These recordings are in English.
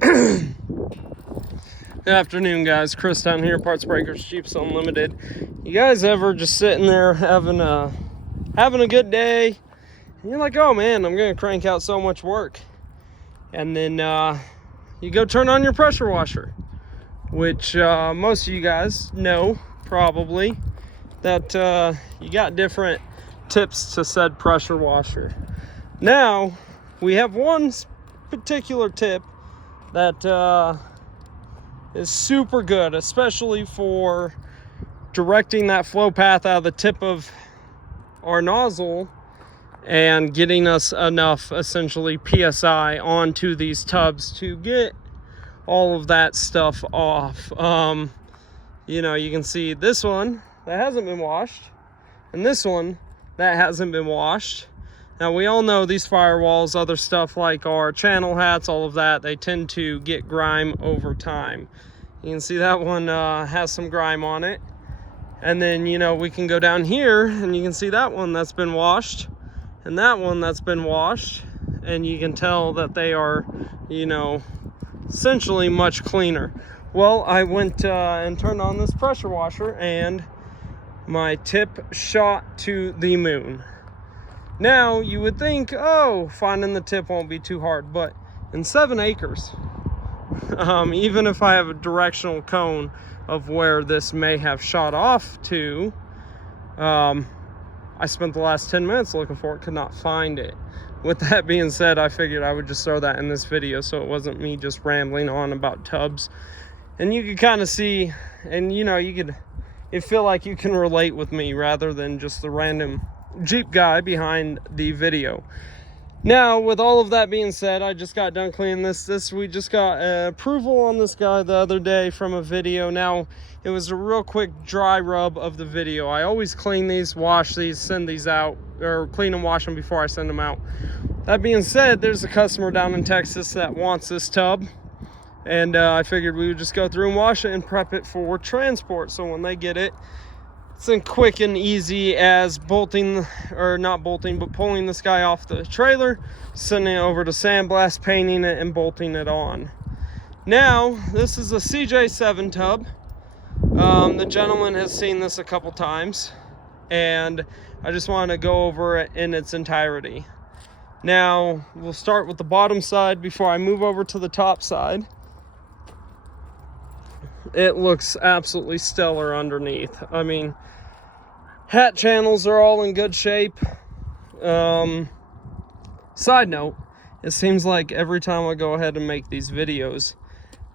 Good afternoon, guys. Chris down here, Parts Breakers, Jeeps Unlimited. You guys ever just sitting there having a good day, and you're like, oh man, I'm gonna crank out so much work, and then you go turn on your pressure washer, which most of you guys know probably that you got different tips to said pressure washer. Now we have one particular tip that is super good, especially for directing that flow path out of the tip of our nozzle and getting us enough, essentially, PSI onto these tubs to get all of that stuff off. You know, you can see this one that hasn't been washed and this one that hasn't been washed. Now, we all know these firewalls, other stuff like our channel hats, all of that, they tend to get grime over time. You can see that one has some grime on it. And then, you know, we can go down here and you can see that one that's been washed and that one that's been washed. And you can tell that they are, you know, essentially much cleaner. Well, I went and turned on this pressure washer and my tip shot to the moon. Now, you would think, oh, finding the tip won't be too hard, but in 7 acres, even if I have a directional cone of where this may have shot off to, I spent the last 10 minutes looking for it, could not find it. With that being said, I figured I would just throw that in this video so it wasn't me just rambling on about tubs. And you could kind of see, and you know, you feel like you can relate with me rather than just the random Jeep guy behind the video. Now, with all of that being said, I just got done cleaning this. We just got approval on this guy the other day from a video. Now, it was a real quick dry rub of the video. I always clean these, wash these, send these out, or clean and wash them before I send them out. That being said, there's a customer down in Texas that wants this tub, and I figured we would just go through and wash it and prep it for transport. So when they get it, it's as quick and easy as bolting, or not bolting, but pulling this guy off the trailer, sending it over to sandblast, painting it, and bolting it on. Now, this is a CJ7 tub. The gentleman has seen this a couple times, and I just want to go over it in its entirety. Now, we'll start with the bottom side before I move over to the top side. It looks absolutely stellar underneath. I mean, hat channels are all in good shape. Side note, it seems like every time I go ahead and make these videos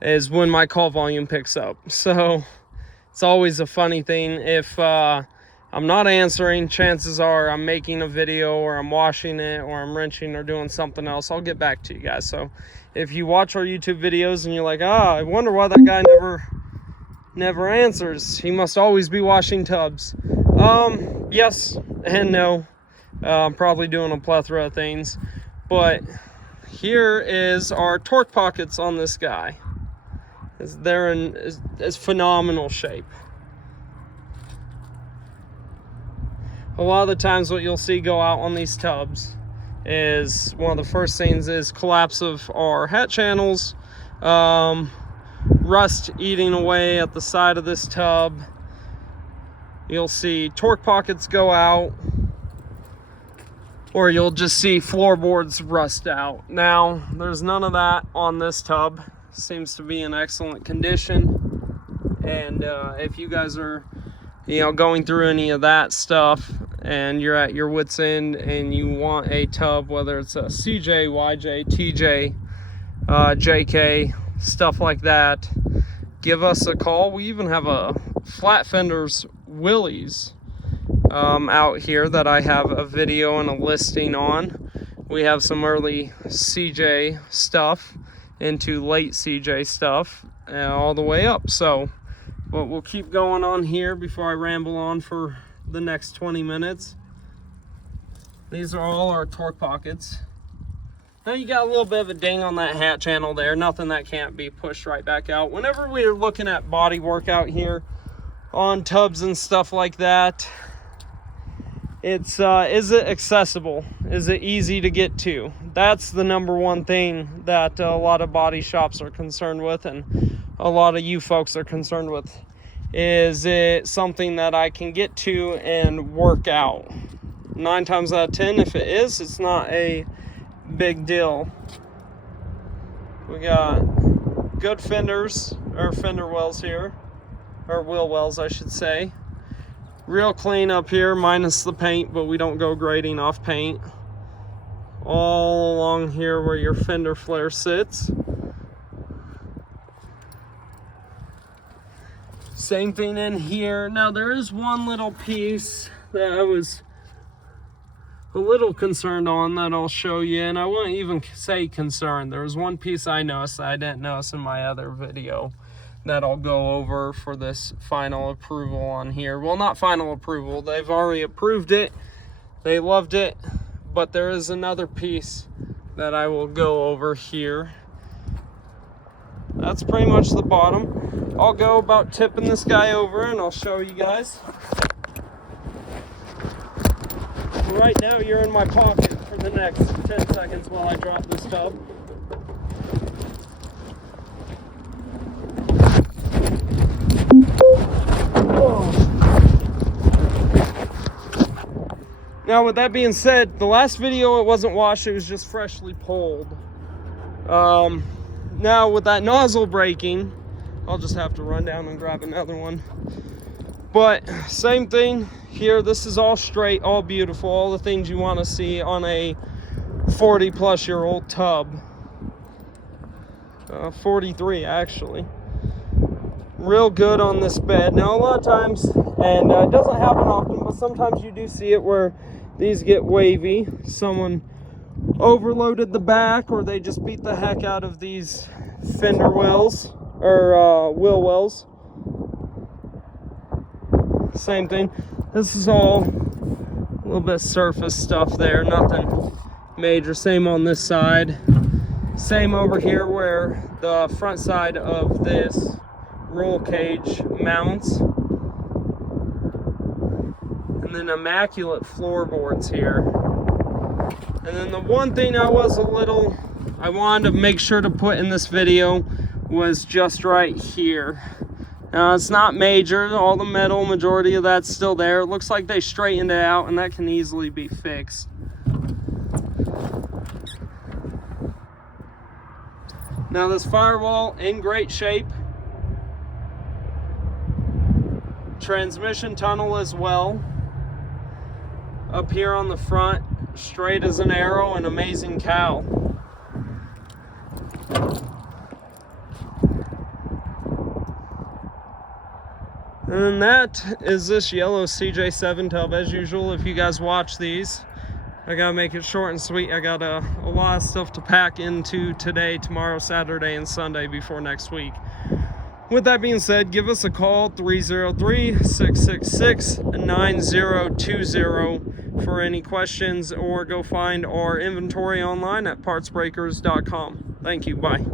is when my call volume picks up. So it's always a funny thing. If I'm not answering, chances are I'm making a video or I'm washing it or I'm wrenching or doing something else. I'll get back to you guys. So if you watch our YouTube videos and you're like, I wonder why that guy never answers, he must always be washing tubs. Yes and no. I'm probably doing a plethora of things, but here is our torque pockets on this guy. They're in phenomenal shape. A lot of the times what you'll see go out on these tubs is, one of the first things is collapse of our hat channels, rust eating away at the side of this tub. You'll see torque pockets go out, or you'll just see floorboards rust out. Now, there's none of that on this tub. Seems to be in excellent condition. And if you guys are, you know, going through any of that stuff and you're at your wit's end and you want a tub, whether it's a CJ, YJ, TJ, JK, stuff like that, give us a call. We even have a flat fenders Willys out here that I have a video and a listing on. We have some early CJ stuff into late CJ stuff, all the way up. So, but we'll keep going on here before I ramble on for the next 20 minutes. These are all our torque pockets. Now you got a little bit of a ding on that hat channel there, nothing that can't be pushed right back out. Whenever we're looking at body work out here on tubs and stuff like that, It's is it accessible? Is it easy to get to? That's the number one thing that a lot of body shops are concerned with, and a lot of you folks are concerned with. Is it something that I can get to and work out? 9 times out of 10, if it is, it's not a big deal. We got good fenders, or fender wells here, or wheel wells I should say. Real clean up here, minus the paint, but we don't go grading off paint. All along here where your fender flare sits. Same thing in here. Now there is one little piece that I was a little concerned on that I'll show you, and I wouldn't even say concerned. There was one piece I noticed that I didn't notice in my other video that I'll go over for this final approval on here. Well, not final approval, they've already approved it, they loved it, but there is another piece that I will go over here. That's pretty much the bottom. I'll go about tipping this guy over and I'll show you guys. Right now you're in my pocket for the next 10 seconds while I drop this tub. Now with that being said, the last video it wasn't washed, it was just freshly pulled. Now with that nozzle breaking, I'll just have to run down and grab another one. But same thing here, this is all straight, all beautiful, all the things you want to see on a 40-plus-year-old tub. 43 actually. Real good on this bed. Now a lot of times, and it doesn't happen often, but sometimes you do see it where these get wavy. Someone overloaded the back, or they just beat the heck out of these fender wells, or wheel wells. Same thing. This is all a little bit surface stuff there, nothing major. Same on this side. Same over here where the front side of this roll cage mounts. And then immaculate floorboards here. And then the one thing I wanted to make sure to put in this video was just right here. Now it's not major, all the metal, majority of that's still there. It looks like they straightened it out, and that can easily be fixed. Now this firewall in great shape. Transmission tunnel as well. Up here on the front, straight as an arrow, and amazing cow. And that is this yellow CJ7 tub. As usual, if you guys watch these, I gotta make it short and sweet. I got a lot of stuff to pack into today, tomorrow, Saturday, and Sunday before next week. With that being said, give us a call, 303-666-9020 for any questions, or go find our inventory online at partsbreakers.com. Thank you, bye.